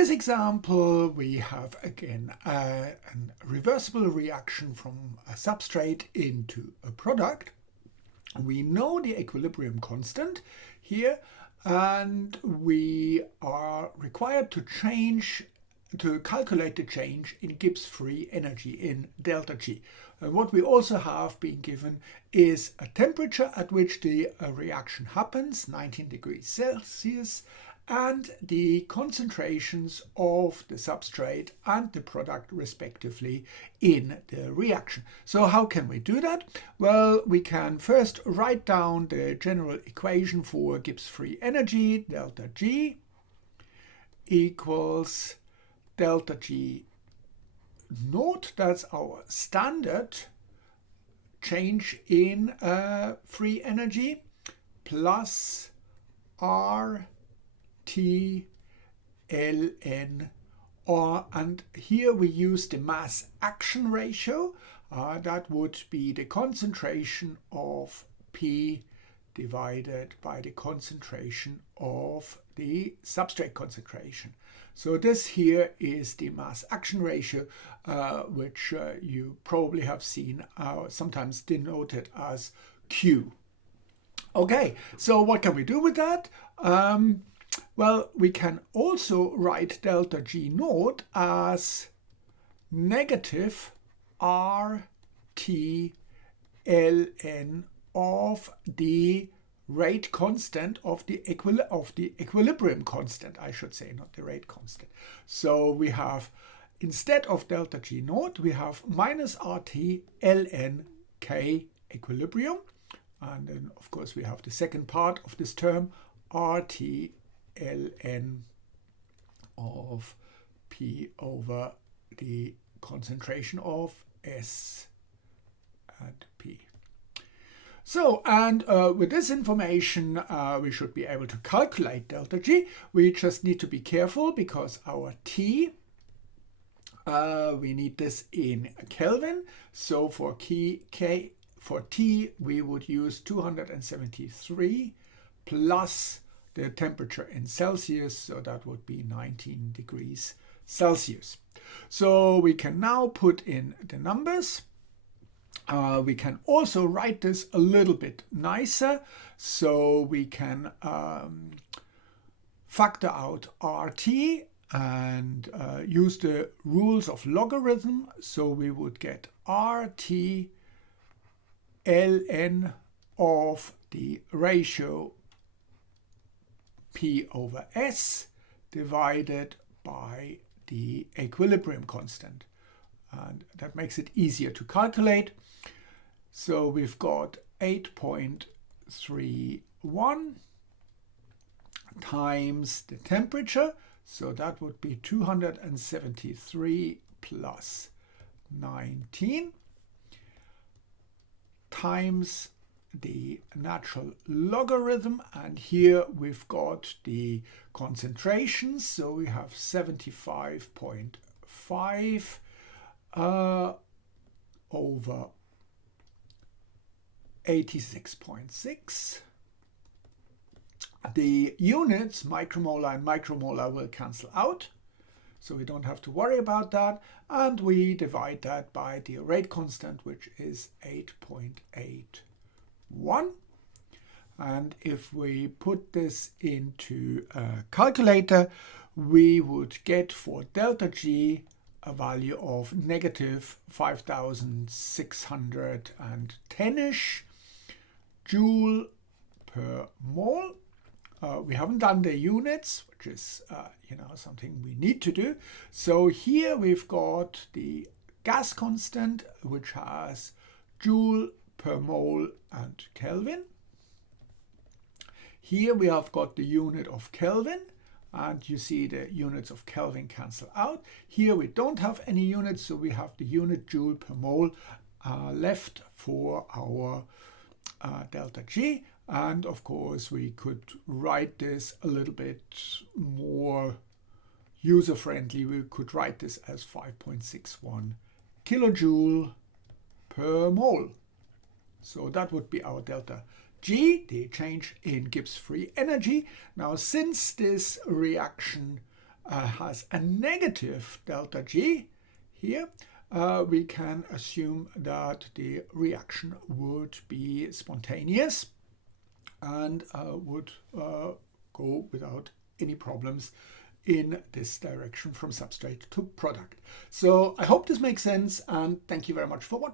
In this example, we have again a reversible reaction from a substrate into a product. We know the equilibrium constant here, and we are required to calculate the change in Gibbs free energy in delta G. And what we also have been given is a temperature at which the reaction happens, 19 degrees Celsius, and the concentrations of the substrate and the product respectively in the reaction. So how can we do that? Well, we can first write down the general equation for Gibbs free energy, delta G equals delta G naught. That's our standard change in free energy, plus R T ln, and here we use the mass action ratio. That would be the concentration of P divided by the concentration of the substrate concentration. So this here is the mass action ratio, which you probably have seen sometimes denoted as Q. Okay, so what can we do with that? Well, we can also write delta G naught as negative RT ln of the rate constant of the equilibrium constant, I should say, not the rate constant. So we have, instead of delta G naught, we have minus RT ln K equilibrium. And then, of course, we have the second part of this term, RT ln of P over the concentration of S and P. So, and with this information, we should be able to calculate delta G. We just need to be careful because our T, we need this in Kelvin. So for for T, we would use 273 plus the temperature in Celsius, so that would be 19 degrees Celsius. So we can now put in the numbers. We can also write this a little bit nicer, so we can factor out RT and use the rules of logarithm. So we would get RT ln of the ratio P over S divided by the equilibrium constant. And that makes it easier to calculate. So we've got 8.31 times the temperature. So that would be 273 plus 19 times the natural logarithm, and here we've got the concentrations, so we have 75.5 over 86.6. The units, micromolar and micromolar, will cancel out, so we don't have to worry about that, and we divide that by the rate constant, which is 8.81. And if we put this into a calculator, we would get for delta G a value of negative 5,610-ish joule per mole. We haven't done the units, which is something we need to do. So here we've got the gas constant, which has joule per mole and Kelvin. Here we have got the unit of Kelvin, and you see the units of Kelvin cancel out. Here we don't have any units, so we have the unit joule per mole left for our delta G. And of course we could write this a little bit more user-friendly. We could write this as 5.61 kilojoule per mole. So that would be our delta G, the change in Gibbs free energy. Now, since this reaction has a negative delta G here, we can assume that the reaction would be spontaneous and would go without any problems in this direction from substrate to product. So I hope this makes sense, and thank you very much for watching.